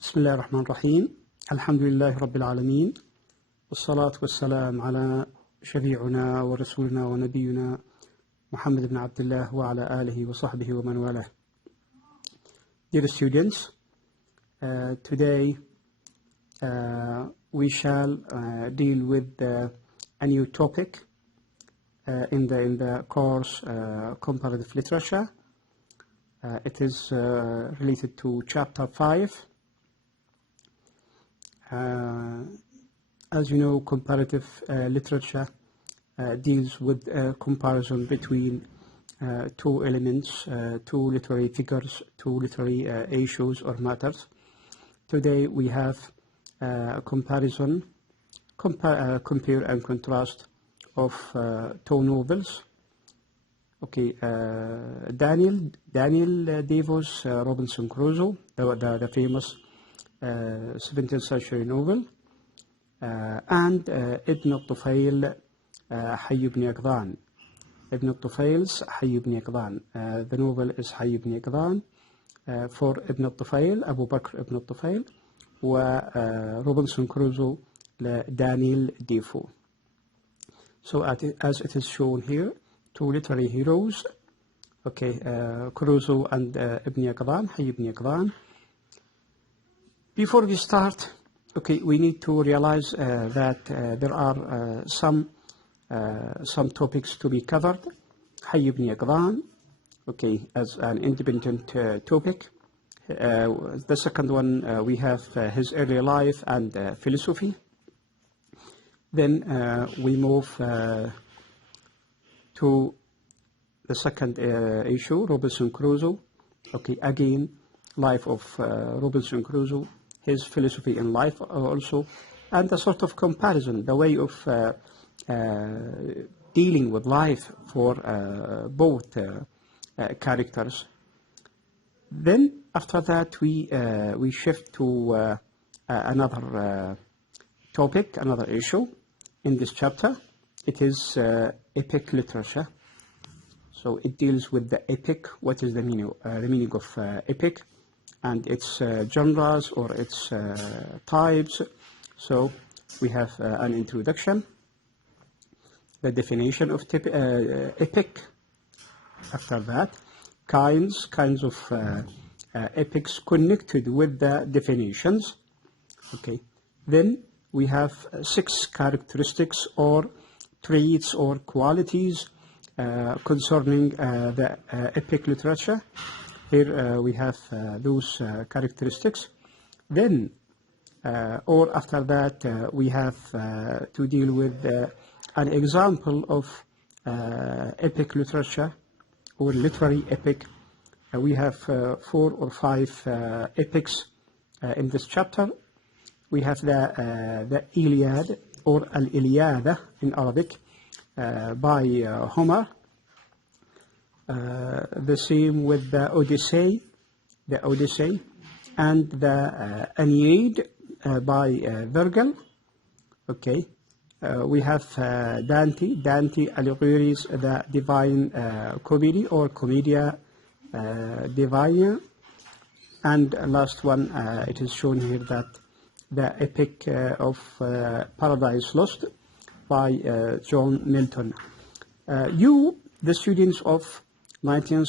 بسم الله الرحمن الرحيم. الحمد لله رب العالمين، والصلاة والسلام على شفيعنا ورسولنا ونبينا محمد بن عبد الله وعلى آله وصحبه ومن والاه. Dear students, today we shall deal with a new topic in the course Comparative Literature. It is related to chapter 5. As you know, comparative literature deals with a comparison between two elements, two literary figures, two literary issues or matters. Today we have a comparison, compare and contrast of two novels. Okay, Daniel Defoe's Robinson Crusoe, the famous 17th century novel, and Ibn al-Tufayl Hayy ibn Yaqthan. Ibn al-Tufayl's Hayy ibn Yaqthan. The novel is Hayy ibn Yaqthan for Ibn al-Tufayl, Abu Bakr ibn al-Tufayl, Robinson Crusoe Daniel Defoe. So as it is shown here, two literary heroes, okay, Crusoe and Ibn Yaqthan, Hayy ibn Yaqthan. Before we start, okay, we need to realize that there are some topics to be covered. Hayy ibn Yaqthan, okay, as an independent topic. The second one, we have his early life and philosophy. Then we move to the second issue, Robinson Crusoe. Okay, again, life of Robinson Crusoe, his philosophy in life also, and a sort of comparison, the way of dealing with life for both characters. Then after that we shift to another topic, another issue in this chapter. It is epic literature. So it deals with the epic. What is the meaning of epic, and its genres or its types. So we have an introduction, the definition of epic. After that, kinds of epics connected with the definitions. Okay. Then we have 6 characteristics or traits or qualities concerning the epic literature. Here we have those characteristics. Then, or after that, we have to deal with an example of epic literature or literary epic. We have 4 or 5 epics in this chapter. We have the Iliad or Al-Iliada in Arabic by Homer. The same with the Odyssey, and the Aeneid by Virgil. Okay, we have Dante Alighieri's The Divine Comedy or Commedia Divina, and last one, it is shown here that the Epic of Paradise Lost by John Milton. You, the students of 19th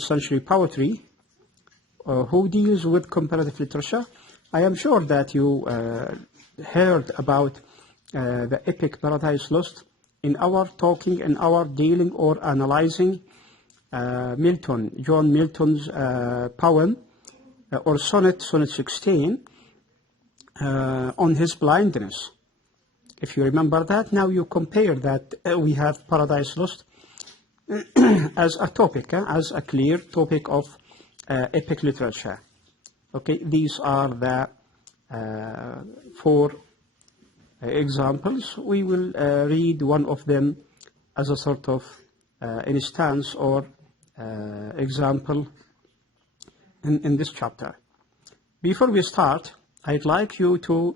century poetry, who deals with comparative literature, I am sure that you heard about the epic Paradise Lost in our talking, in our dealing or analyzing John Milton's poem or sonnet 16 on his blindness. If you remember that, now you compare that, we have Paradise Lost as a topic, as a clear topic of epic literature. Okay, these are the 4 examples. We will read one of them as a sort of instance or example in this chapter. Before we start, I'd like you to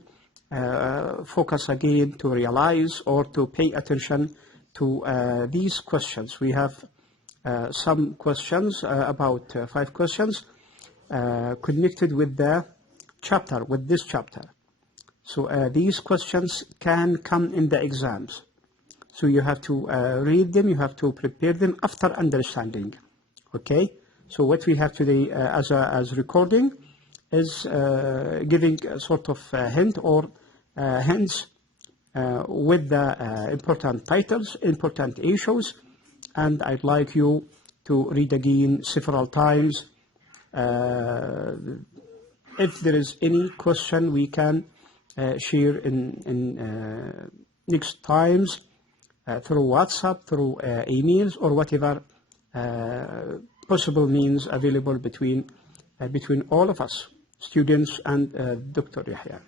focus again, to realize or to pay attention to these questions. We have some questions, about 5 questions. connected with the chapter, with this chapter. So these questions can come in the exams. So you have to read them, you have to prepare them after understanding. Okay? So what we have today as recording is giving a sort of hint or hints with the important titles, important issues, and I'd like you to read again several times. If there is any question, we can share in next times through WhatsApp, through emails, or whatever possible means available between all of us, students and Dr. Yahya.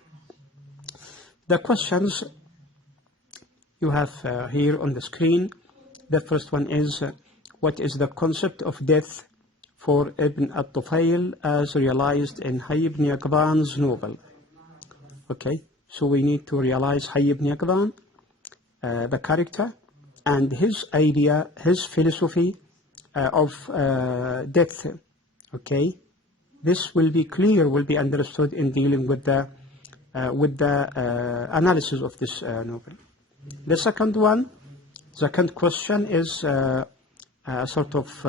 The questions you have here on the screen. The first one is, what is the concept of death for Ibn al-Tufayl as realized in Hayy ibn Yaqthan's novel? Okay, so we need to realize Hayy ibn Yaqthan, the character, and his idea, his philosophy of death. Okay, this will be clear, will be understood in dealing with the analysis of this novel. The second question is a sort of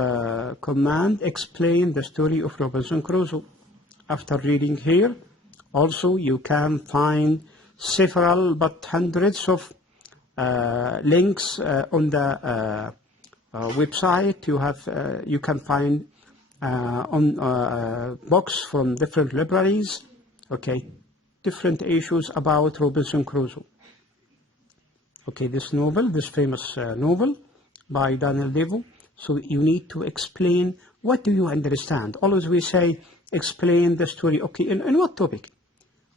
command, explain the story of Robinson Crusoe. After reading here, also you can find several, but hundreds of links on the website. You can find on books from different libraries, okay, different issues about Robinson Crusoe. Okay, this novel, this famous novel by Daniel Defoe. So you need to explain, what do you understand? Always we say, explain the story. Okay, in what topic?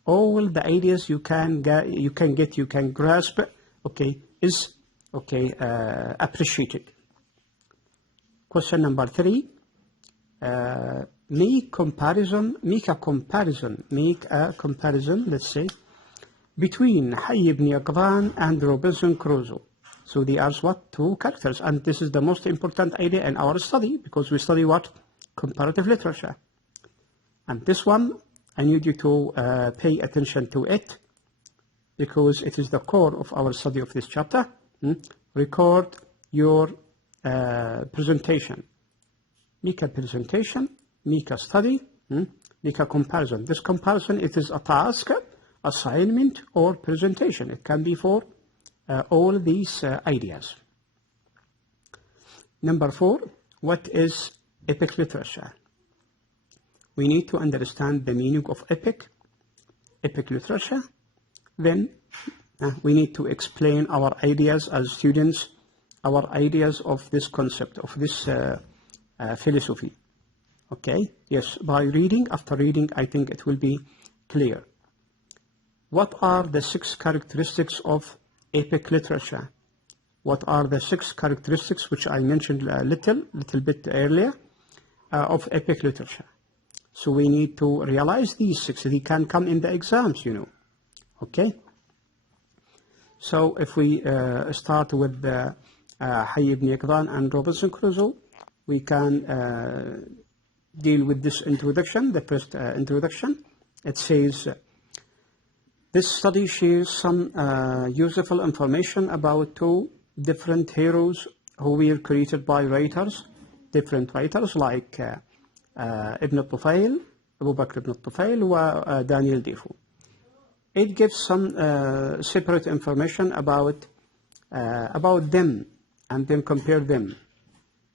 All the ideas you can grasp, okay, is okay appreciated. Question number 3. Make a comparison, let's say, between Hayy ibn Yaqthan and Robinson Crusoe. So they are what? Two characters, and this is the most important idea in our study, because we study what? Comparative literature. And this one, I need you to pay attention to it, because it is the core of our study of this chapter. Record your presentation. Make a presentation, make a study, make a comparison. This comparison, it is a task, assignment, or presentation. It can be for all these ideas. Number 4, what is epic literature? We need to understand the meaning of epic literature. Then we need to explain our ideas as students, our ideas of this concept, of this philosophy. Okay? Yes, by reading, after reading, I think it will be clear. What are the 6 characteristics of epic literature? What are the 6 characteristics which I mentioned a little bit earlier of epic literature? So we need to realize these 6. They can come in the exams, you know. Okay? So if we start with Hayy ibn Yaqthan and Robinson Crusoe, we can deal with this introduction, the first introduction. It says, this study shares some useful information about 2 different heroes who were created by writers, different writers like Ibn al-Tufayl, Abu Bakr ibn al-Tufayl, and Daniel Defoe. It gives some separate information about them, and then compare them.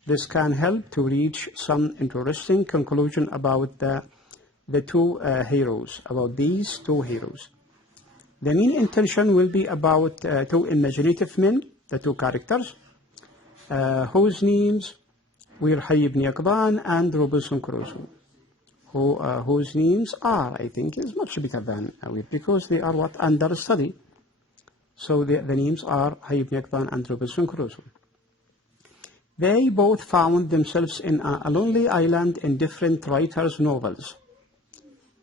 This can help to reach some interesting conclusion about the 2 heroes, about these 2 heroes. The main intention will be about 2 imaginative men, the 2 characters, whose names were Hayy ibn Yaqthan and Robinson Crusoe, whose names are, I think, is much better than because they are what? Under study. So the names are Hayy ibn Yaqthan and Robinson Crusoe. They both found themselves in a lonely island in different writers' novels.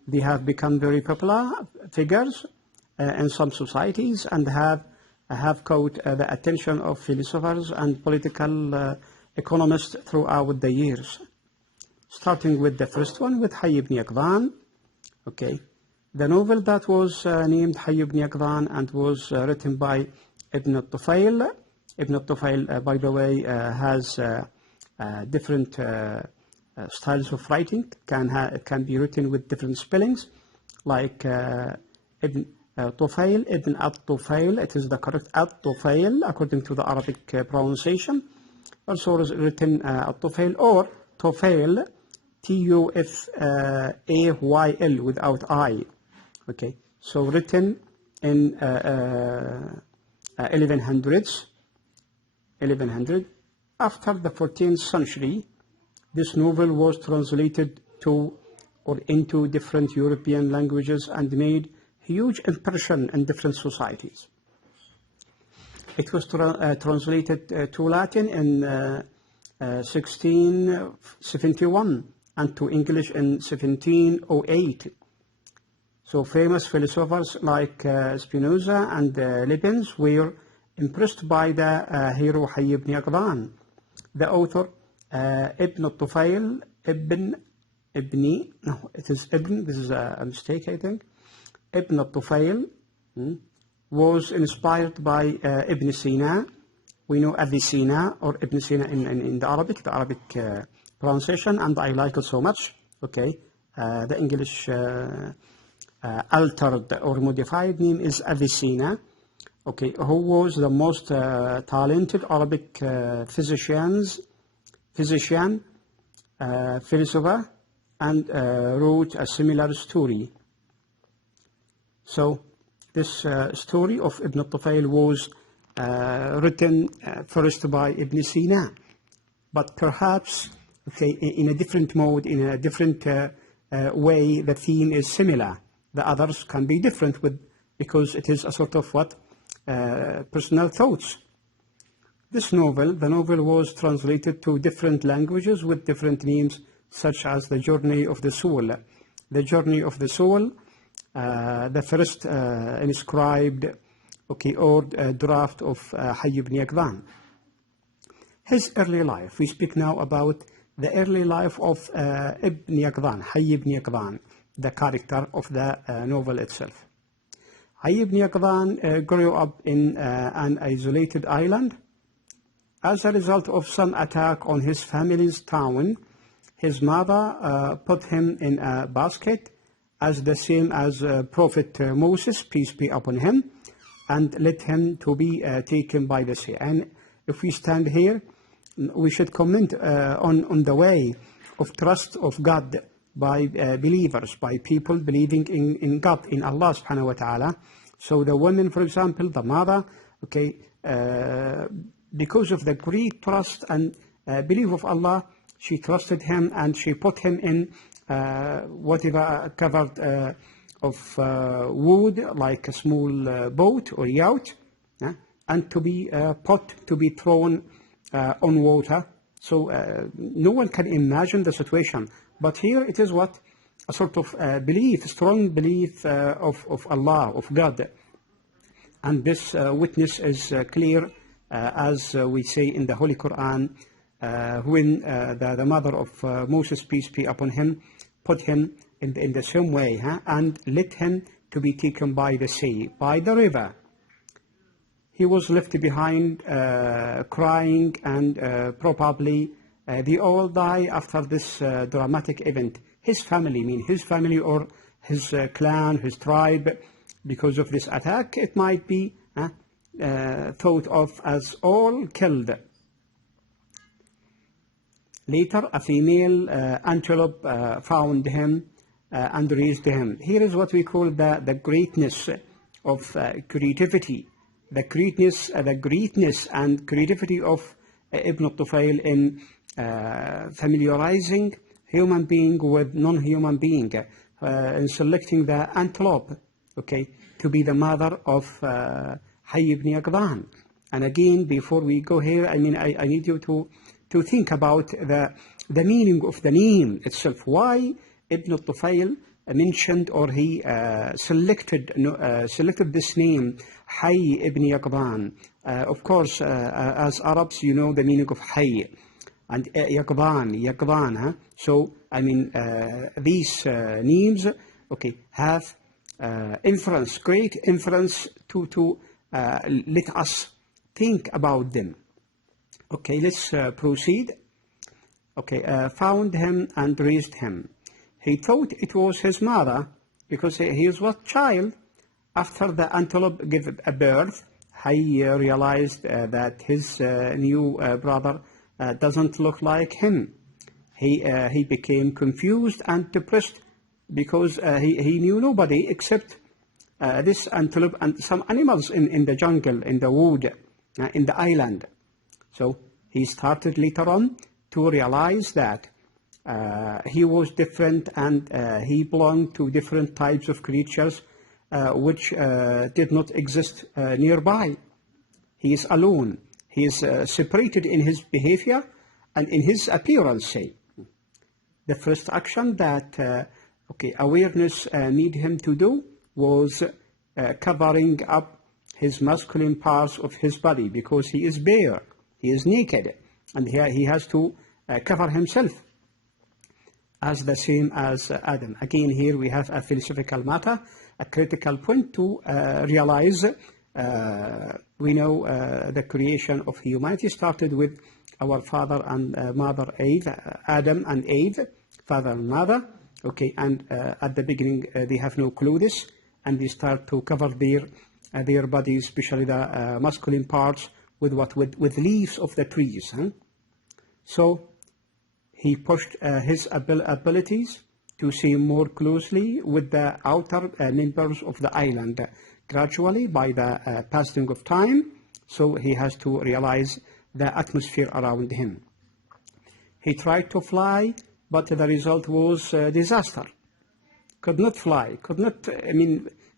They have become very popular figures in some societies and have caught the attention of philosophers and political economists throughout the years. starting with the first one, with Hayy ibn Yaqthan. Okay, the novel that was named Hayy ibn Yaqthan and was written by Ibn al-Tufayl. Ibn al-Tufayl, by the way, has different styles of writing. It can be written with different spellings, like Ibn Tufayl, Ibn al-Tufayl. It is the correct al-Tufayl according to the Arabic pronunciation. Also written al-Tufayl or Tufayl, Tufayl without I. Okay, so written in 1100. After the 14th century, this novel was translated to or into different European languages and made huge impression in different societies. It was translated to Latin in 1671 and to English in 1708. So famous philosophers like Spinoza and Leibniz were impressed by the hero Hayy ibn Yaqthan. The author Ibn al-Tufayl, this is a mistake, I think. Ibn al-Tufayl was inspired by Ibn Sina. We know Avicenna or Ibn Sina in the Arabic pronunciation, and I like it so much. Okay, the English altered or modified name is Avicenna. Okay, who was the most talented Arabic physician, philosopher, and wrote a similar story. So this story of Ibn al-Tufayl was written first by Ibn Sina, but perhaps in a different mode, in a different way. The theme is similar. The others can be different because it is a sort of personal thoughts. The novel was translated to different languages with different names, such as The Journey of the Soul. The Journey of the Soul, the first inscribed or draft of Hayy ibn Yaqthan. His early life. We speak now about the early life of Ibn Yaqthan, Hayy ibn Yaqthan, the character of the novel itself. Hayy ibn Yaqthan grew up in an isolated island. As a result of some attack on his family's town, his mother put him in a basket, as the same as Prophet Moses, peace be upon him, and let him to be taken by the sea. And if we stand here, we should comment on the way of trust of God by believers, by people believing in God, in Allah subhanahu wa ta'ala. So the woman, for example, the mother, because of the great trust and belief of Allah, she trusted him and she put him in whatever covered of wood, like a small boat or yacht, and to be thrown on water. So no one can imagine the situation. But here it is a sort of belief, strong belief of Allah, of God. And this witness is clear, as we say in the Holy Quran, when the mother of Moses, peace be upon him, put him in the same way, and let him to be taken by the sea, by the river. He was left behind crying, and probably they all die after this dramatic event. His family or his clan, his tribe, because of this attack, it might be thought of as all killed. Later, a female antelope found him and raised him. Here is what we call the greatness of creativity. The greatness and creativity of Ibn al-Tufayl in familiarizing human being with non-human being, in selecting the antelope, to be the mother of Hayy ibn Yaqthan. And again, before we go here, I need you to think about the meaning of the name itself. Why Ibn al-Tufayl mentioned, or he selected this name, Hayy ibn Yaqthan. Of course, as Arabs, you know the meaning of Hayy. and Yaqthan, huh? So, I mean, these names, okay, have inference, great inference to let us think about them. Okay, let's proceed. Okay, found him and raised him. He thought it was his mother because he was child. After the antelope gave a birth, Hayy realized that his new brother doesn't look like him. He became confused and depressed because he knew nobody except this antelope and some animals in the jungle, in the wood, in the island. So he started later on to realize that he was different and he belonged to different types of creatures which did not exist nearby. He is alone. He is separated in his behavior and in his appearance, say. The first action that awareness made him to do was covering up his masculine parts of his body because he is bare, he is naked, and he has to cover himself as the same as Adam. Again, here we have a philosophical matter, a critical point to realize. We know the creation of humanity started with our father and mother Eve, Adam and Eve, father and mother. Okay, and at the beginning they have no clothes, and they start to cover their bodies, especially the masculine parts, with what? With leaves of the trees. Huh? So he pushed his abilities to see more closely with the outer members of the island. Gradually, by the passing of time, so he has to realize the atmosphere around him. He tried to fly, but the result was disaster. Could not fly, could not,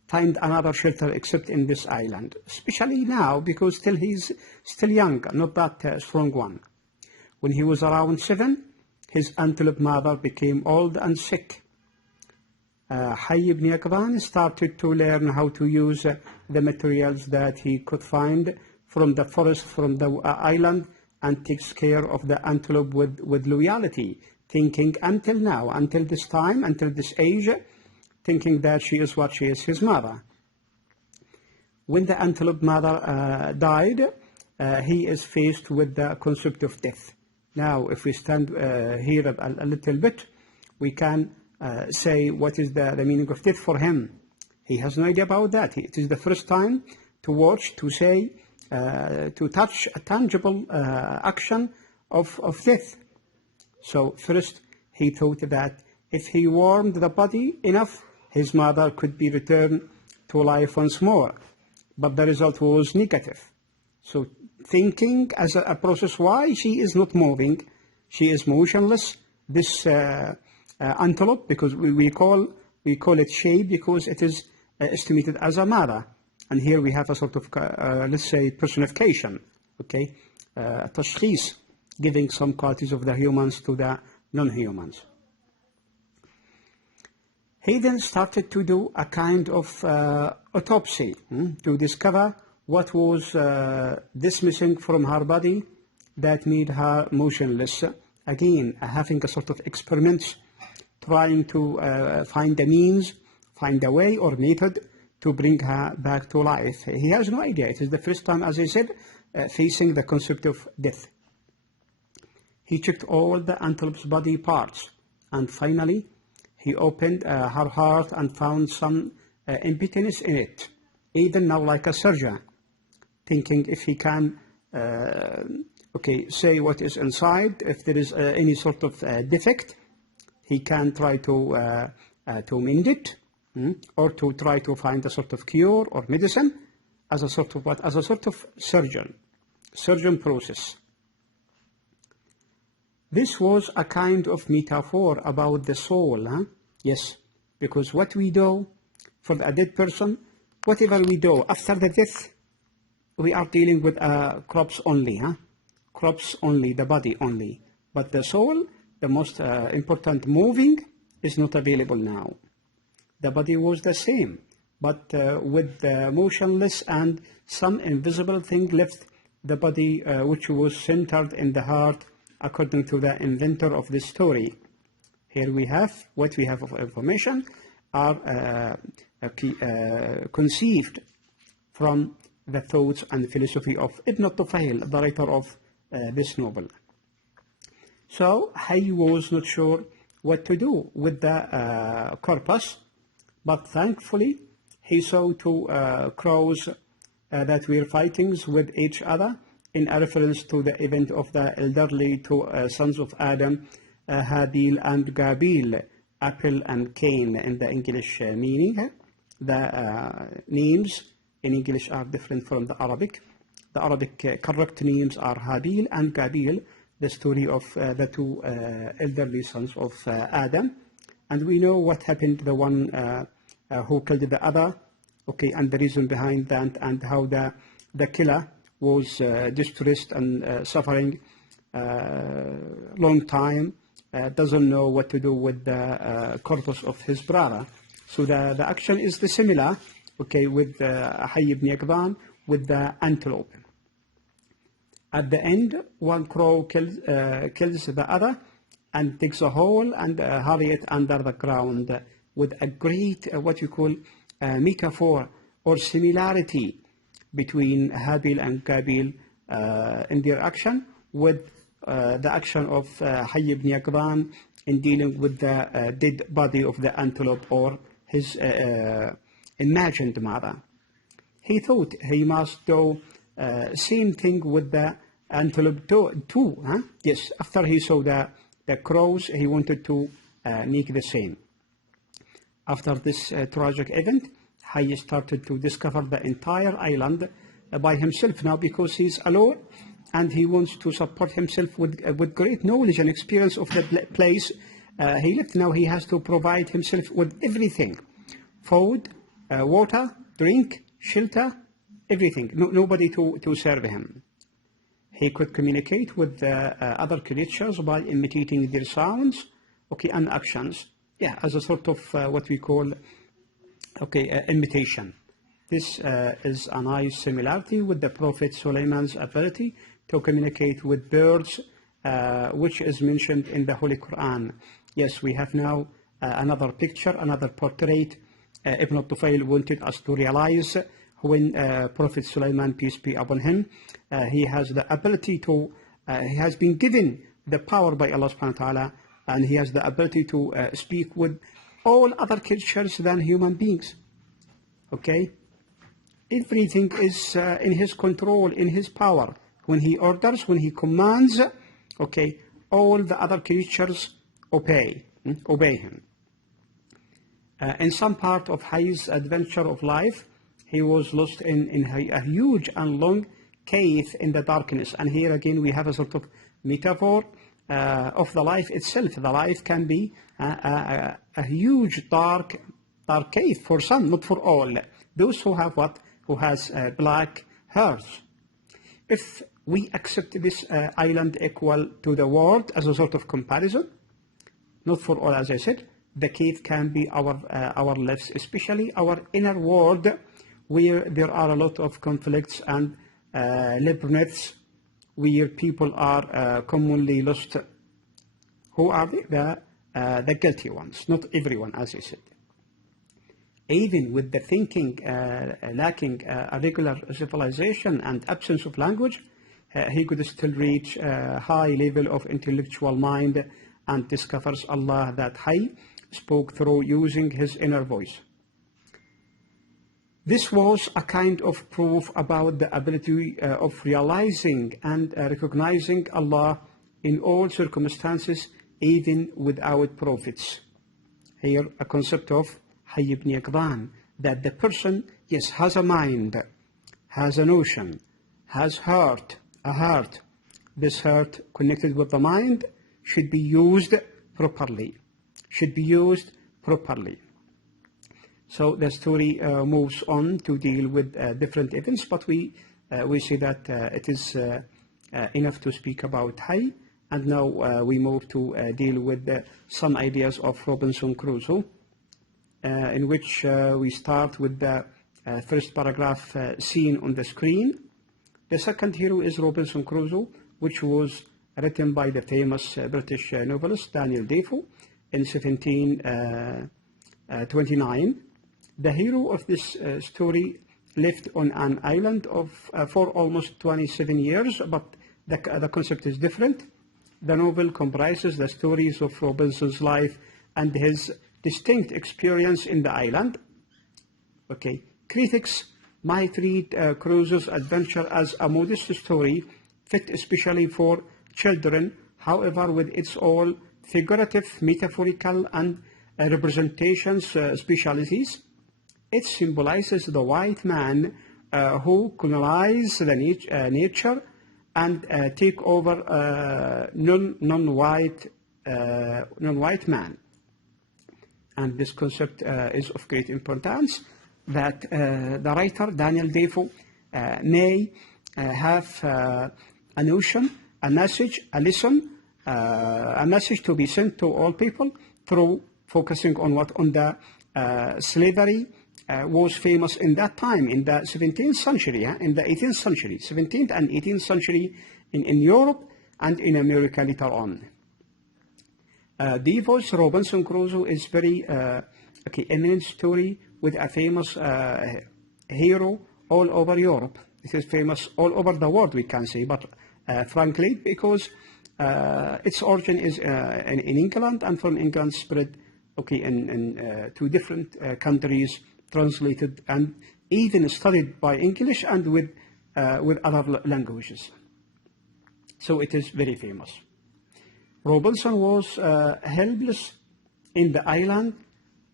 find another shelter except in this island, especially now because he's still young, not that strong one. When he was around 7, his antelope mother became old and sick. Hayy ibn Yaqthan started to learn how to use the materials that he could find from the forest, from the island, and takes care of the antelope with loyalty, thinking until now, until this time, until this age, thinking that she is what she is, his mother. When the antelope mother died, he is faced with the concept of death. Now, if we stand here a little bit, we can say what is the meaning of death for him. He has no idea about that. It is the first time to watch, to say, to touch a tangible action of death. So first, he thought that if he warmed the body enough, his mother could be returned to life once more. But the result was negative. So thinking as a process, why she is not moving, she is motionless. This antelope, because we call it shape because it is estimated as a mother. And here we have a sort of, let's say, personification, okay, tashkhis, giving some qualities of the humans to the non-humans. He then started to do a kind of autopsy to discover what was dismissing from her body that made her motionless. Again, having a sort of experiments, trying to find a means, find a way or method to bring her back to life. He has no idea. It is the first time, as I said, facing the concept of death. He checked all the antelope's body parts, and finally he opened her heart and found some emptiness in it, even now like a surgeon, thinking if he can say what is inside, if there is any sort of defect, he can try to mend it, or to try to find a sort of cure or medicine as a sort of what? As a sort of surgeon process. This was a kind of metaphor about the soul, huh? Yes, because what we do for a dead person, whatever we do after the death, we are dealing with crops only, huh? Crops only, the body only. But the soul, the most important moving, is not available now. The body was the same, but with the motionless and some invisible thing left the body which was centered in the heart according to the inventor of this story. Here we have what we have of information are conceived from the thoughts and philosophy of Ibn Tufayl, the writer of this novel. So Hayy was not sure what to do with the corpus, but thankfully he saw two crows that were fighting with each other in a reference to the event of the elderly two sons of Adam, Habil and Gabil, Apple and Cain in the English meaning. The names in English are different from the Arabic. The Arabic correct names are Habil and Gabil, the story of the two elderly sons of Adam. And we know what happened, the one who killed the other, okay, and the reason behind that, and how the killer was distressed and suffering long time, doesn't know what to do with the corpus of his brother. So the action is the similar, okay, with Hayy ibn Yaqthan, with the antelope. At the end, one crow kills the other and takes a hole and hurry it under the ground with a great, what you call, metaphor or similarity between Habil and Gabil in their action with the action of Hayy ibn Yaqthan in dealing with the dead body of the antelope or his imagined mother. He thought he must do same thing with the antelope too. Huh? Yes, after he saw the crows, he wanted to make the same. After this tragic event, Hayy started to discover the entire island by himself now, because he's alone and he wants to support himself with great knowledge and experience of the place he lived. Now he has to provide himself with everything: food, water, drink, shelter, everything. Nobody to serve him. He could communicate with other creatures by imitating their sounds, okay, and actions. Yeah, as a sort of what we call, okay, imitation. This is a nice similarity with the Prophet Sulaiman's ability to communicate with birds, which is mentioned in the Holy Quran. Yes, we have now another picture, another portrait. Ibn Tufayl wanted us to realize when Prophet Sulaiman, peace be upon him, he has the ability to, he has been given the power by Allah subhanahu wa ta'ala, and he has the ability to speak with all other creatures than human beings. Okay? Everything is in his control, in his power. When he orders, when he commands, okay, all the other creatures obey him. In some part of Hayy's adventure of life, he was lost in a huge and long cave in the darkness. And here again we have a sort of metaphor of the life itself. The life can be a huge dark cave for some, not for all. Those who have what? Who has black hairs. If we accept this island equal to the world as a sort of comparison, not for all, as I said, the cave can be our lives, especially our inner world, where there are a lot of conflicts and labyrinths, where people are commonly lost. Who are they? The guilty ones, not everyone, as I said. Even with the thinking lacking a regular civilization and absence of language, he could still reach a high level of intellectual mind and discovers Allah that Hayy spoke through using his inner voice. This was a kind of proof about the ability of realizing and recognizing Allah in all circumstances, even without prophets. Here, a concept of Hayy ibn Yaqthan, that the person, yes, has a mind, has a notion, has a heart. This heart connected with the mind should be used properly. So the story moves on to deal with different events, but we see that it is enough to speak about Hayy, and now we move to deal with some ideas of Robinson Crusoe, in which we start with the first paragraph seen on the screen. The second hero is Robinson Crusoe, which was written by the famous British novelist Daniel Defoe in 1729. The hero of this story lived on an island for almost 27 years, but the concept is different. The novel comprises the stories of Robinson's life and his distinct experience in the island. Okay. Critics might read Crusoe's adventure as a modest story fit especially for children, however, with its all figurative, metaphorical, and representations specialities. It symbolizes the white man who colonize the nature and take over non-white man. And this concept is of great importance, that the writer, Daniel Defoe, may have a notion, a message, a lesson, a message to be sent to all people through focusing on what on the slavery was famous in that time, in the 17th century, in the 18th century, 17th and 18th century in Europe and in America later on. Defoe's Robinson Crusoe is very eminent story with a famous hero all over Europe. It is famous all over the world, we can say, but frankly, because its origin is in England, and from England spread in to different countries, translated and even studied by English and with other languages. So it is very famous. Robinson was helpless in the island,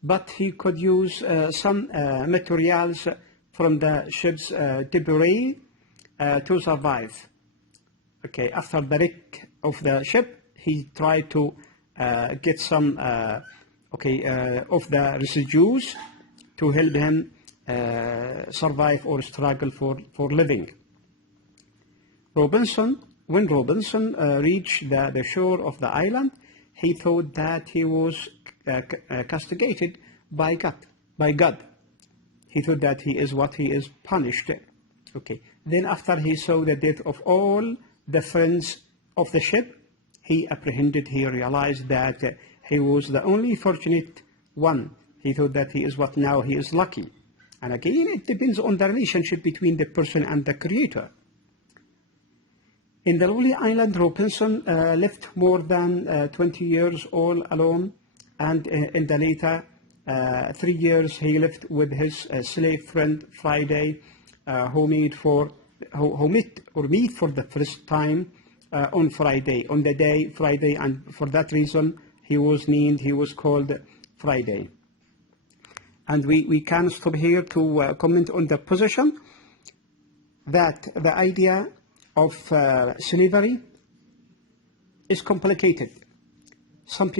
but he could use some materials from the ship's debris to survive. Okay, after the wreck of the ship, he tried to get some of the residues to help him survive or struggle for living. When Robinson reached the shore of the island, he thought that he was castigated by God. He thought that he is punished. Okay. Then after he saw the death of all the friends of the ship, he realized that he was the only fortunate one. He thought that he is lucky. And again, it depends on the relationship between the person and the creator. In the lonely island, Robinson lived more than 20 years all alone, and in the later 3 years he lived with his slave friend Friday, who met for the first time on the day Friday, and for that reason he was called Friday. And we can stop here to comment on the position that the idea of slavery is complicated. Some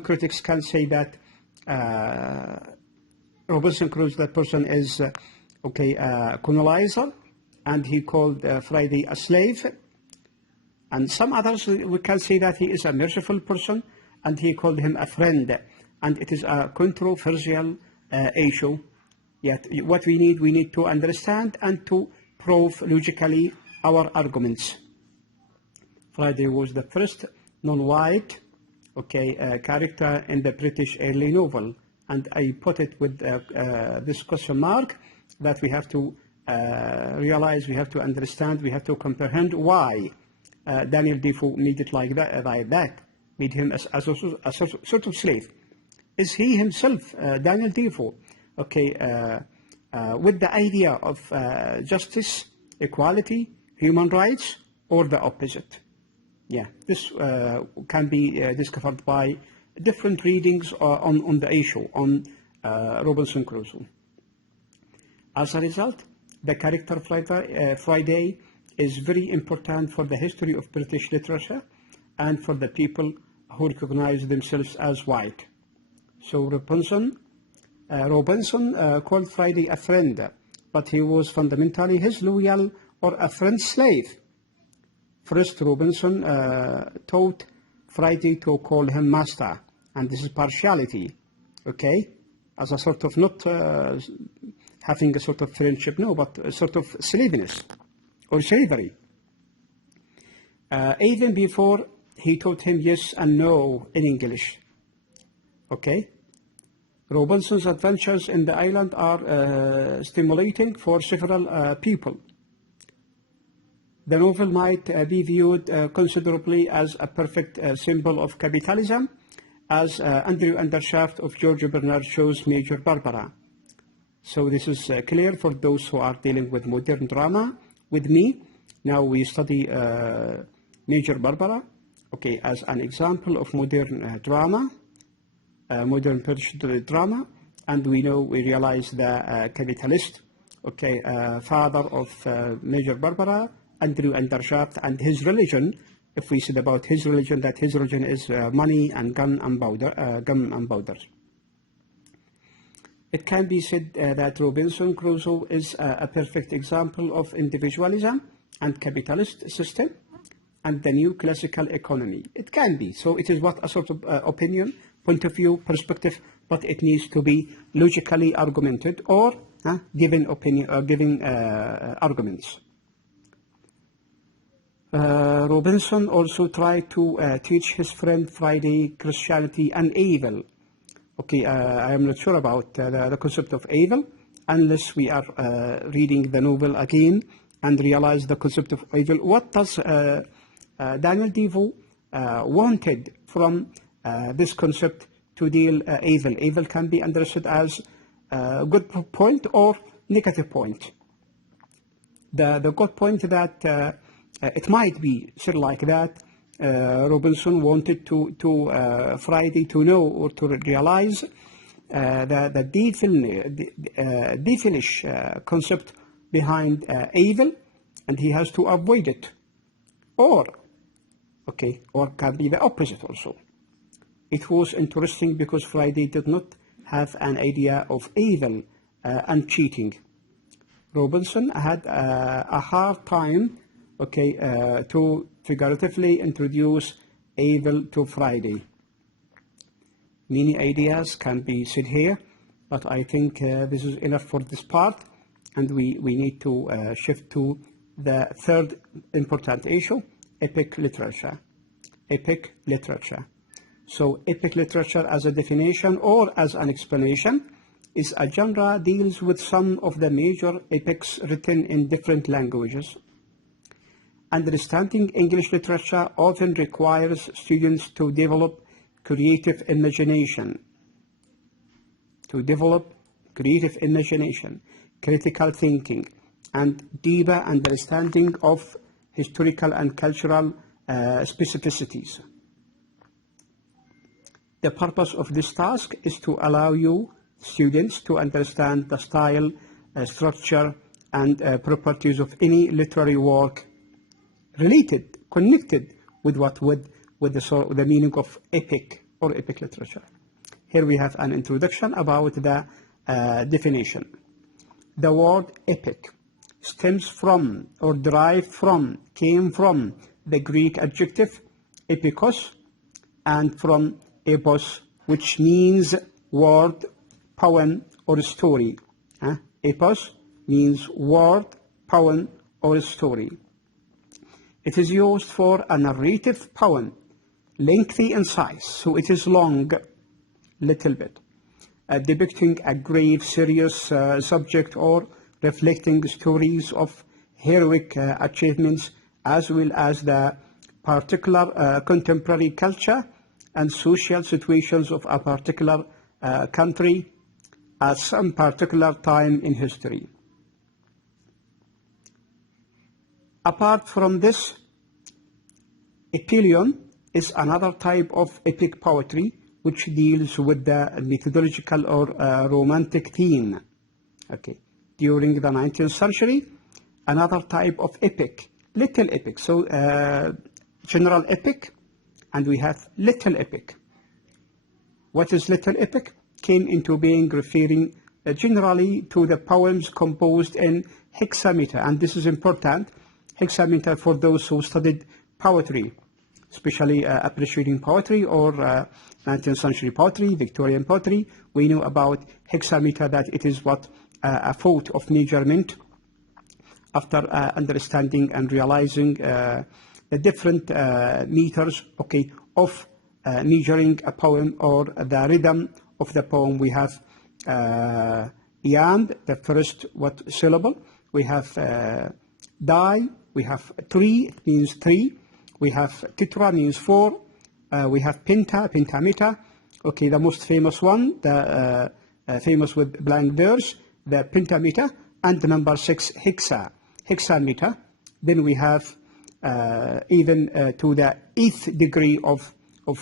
critics can say that Robinson Crusoe, that person is a colonizer, and he called Friday a slave. And some others, we can say that he is a merciful person, and he called him a friend. And it is a controversial issue. Yet what we need to understand and to prove logically our arguments. Friday was the first non-white character in the British early novel, and I put it with this question mark, that we have to realize, we have to understand, we have to comprehend why Daniel Defoe made it like that, made him as a sort of slave. Is he himself, Daniel Defoe, with the idea of justice, equality, human rights, or the opposite? Yeah, this can be discovered by different readings on the issue, on Robinson Crusoe. As a result, the character Friday is very important for the history of British literature and for the people who recognize themselves as white. So Robinson called Friday a friend, but he was fundamentally his loyal or a friend's slave. First, Robinson taught Friday to call him master, and this is partiality, as a sort of not having a sort of friendship, no, but a sort of slaveness or slavery. even before he taught him yes and no in English. Okay? Robinson's adventures in the island are stimulating for several people. The novel might be viewed considerably as a perfect symbol of capitalism, as Andrew Undershaft of George Bernard Shaw's Major Barbara. So this is clear for those who are dealing with modern drama with me. Now we study Major Barbara, okay, as an example of modern drama, modern British drama, and we realize the capitalist, okay, father of Major Barbara, Andrew Undershaft, and his religion. If we said about his religion, that his religion is money and gun and powder. It can be said that Robinson Crusoe is a perfect example of individualism and capitalist system and the new classical economy. It can be. So it is what a sort of opinion, point of view, perspective, but it needs to be logically argumented or given opinion or giving arguments. Robinson also tried to teach his friend Friday Christianity and evil. Okay, I am not sure about the concept of evil unless we are reading the novel again and realize the concept of evil. What does Daniel Defoe wanted from this concept to deal evil? Evil can be understood as a good point or negative point. The good point that it might be said like that. Robinson wanted to Friday to know or to realize the devilish concept behind evil, and he has to avoid it. Or can be the opposite also. It was interesting because Friday did not have an idea of evil and cheating. Robinson had a hard time to figuratively introduce evil to Friday. Many ideas can be said here, but I think this is enough for this part, and we need to shift to the third important issue, epic literature. Epic literature. So epic literature as a definition or as an explanation is a genre deals with some of the major epics written in different languages. Understanding English literature often requires students to develop creative imagination, critical thinking, and deeper understanding of historical and cultural specificities. The purpose of this task is to allow you, students, to understand the style, structure, and properties of any literary work connected with the meaning of epic or epic literature. Here we have an introduction about the definition. The word epic stems from or came from the Greek adjective epikos and from epos, which means word, poem, or story. Epos means word, poem, or story. It is used for a narrative poem, lengthy in size, so it is long, little bit, depicting a grave, serious subject or reflecting stories of heroic achievements as well as the particular contemporary culture and social situations of a particular country at some particular time in history. Apart from this, epyllion is another type of epic poetry which deals with the mythological or romantic theme. During the 19th century, another type of epic, little epic. So general epic, and we have little epic. What is little epic? Came into being referring generally to the poems composed in hexameter, and this is important. Hexameter for those who studied poetry, especially appreciating poetry or 19th century poetry, Victorian poetry. We know about hexameter, that it is what a foot of measurement after understanding and realizing the different meters, okay, of measuring a poem or the rhythm of the poem. We have yand, the first syllable. We have die, we have tri, it means three. We have tetra, means four. We have pentameter. Okay, the most famous one, the famous with blank verse, the pentameter, and the number 6, hexameter. Then we have even to the 8th degree of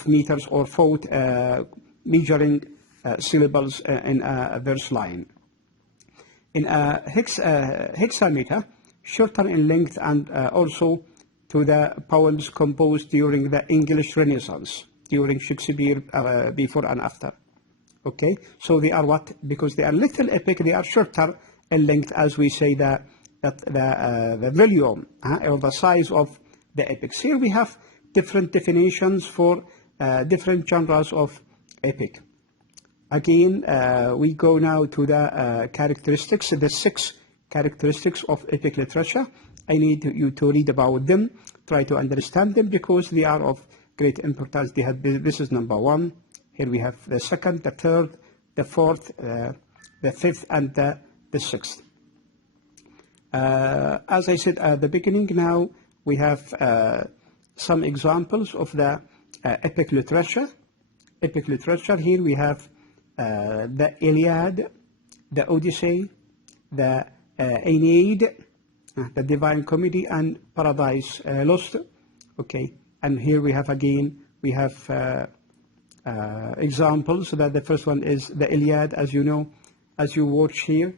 meters or fourth measuring syllables in a verse line. In a hexameter, shorter in length, and also to the poems composed during the English Renaissance, during Shakespeare, before and after. Okay, so they are what? Because they are little epic, they are shorter in length, as we say the volume or the size of the epics. Here we have different definitions for different genres of epic. Again, we go now to the characteristics, the 6 characteristics of epic literature. I need you to read about them, try to understand them, because they are of great importance. This is number 1. Here we have the 2nd, the 3rd, the 4th, the 5th, and the 6th. As I said at the beginning, now we have some examples of the epic literature. Epic literature, here we have the Iliad, the Odyssey, the Aeneid, the Divine Comedy, and Paradise Lost. Okay, and here we have again, we have examples. So that the first one is the Iliad, as you know, as you watch here.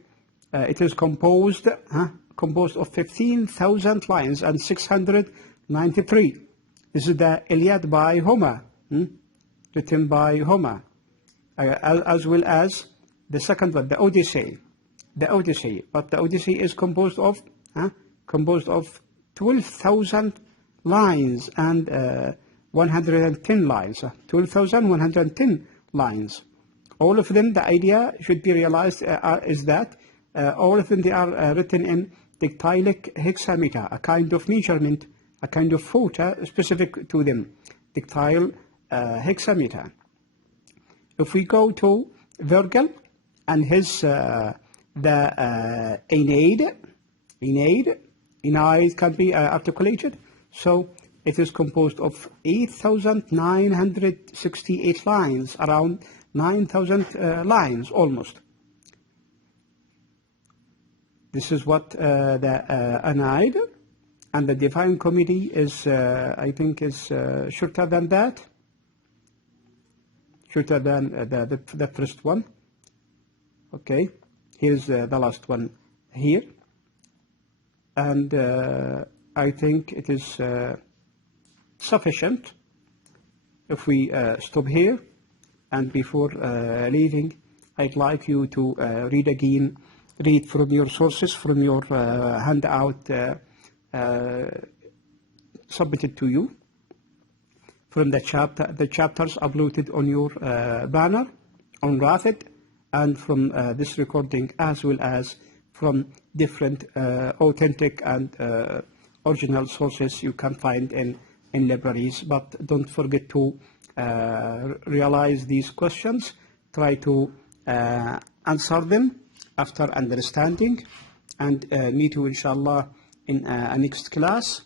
It is composed of 15,000 lines and 693. This is the Iliad by Homer, written by Homer, as well as the second one, the Odyssey. The Odyssey, but the Odyssey is composed of 12,000 lines and 110 lines. 12,110 lines. All of them, the idea should be realized is that all of them, they are written in dactylic hexameter, a kind of measurement, a kind of photo specific to them, dactyl hexameter. If we go to Virgil and his the Aeneid can be articulated. So it is composed of 8,968 lines, around 9,000 lines almost. This is what the Aeneid, and the Divine Comedy is, I think, is shorter than that, shorter than the first one. Okay, here's the last one here, and I think it is sufficient if we stop here. And before leaving, I'd like you to read from your sources, from your handout submitted to you, from the chapters uploaded on your banner on Rapid, and from this recording, as well as from different authentic and original sources you can find in libraries. But don't forget to realize these questions, try to answer them after understanding, and meet you inshallah in a next class.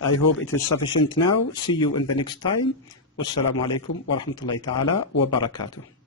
I hope it is sufficient now. See you in the next time. Wassalamu alaikum wa rahmatullahi ta'ala wa barakatuh.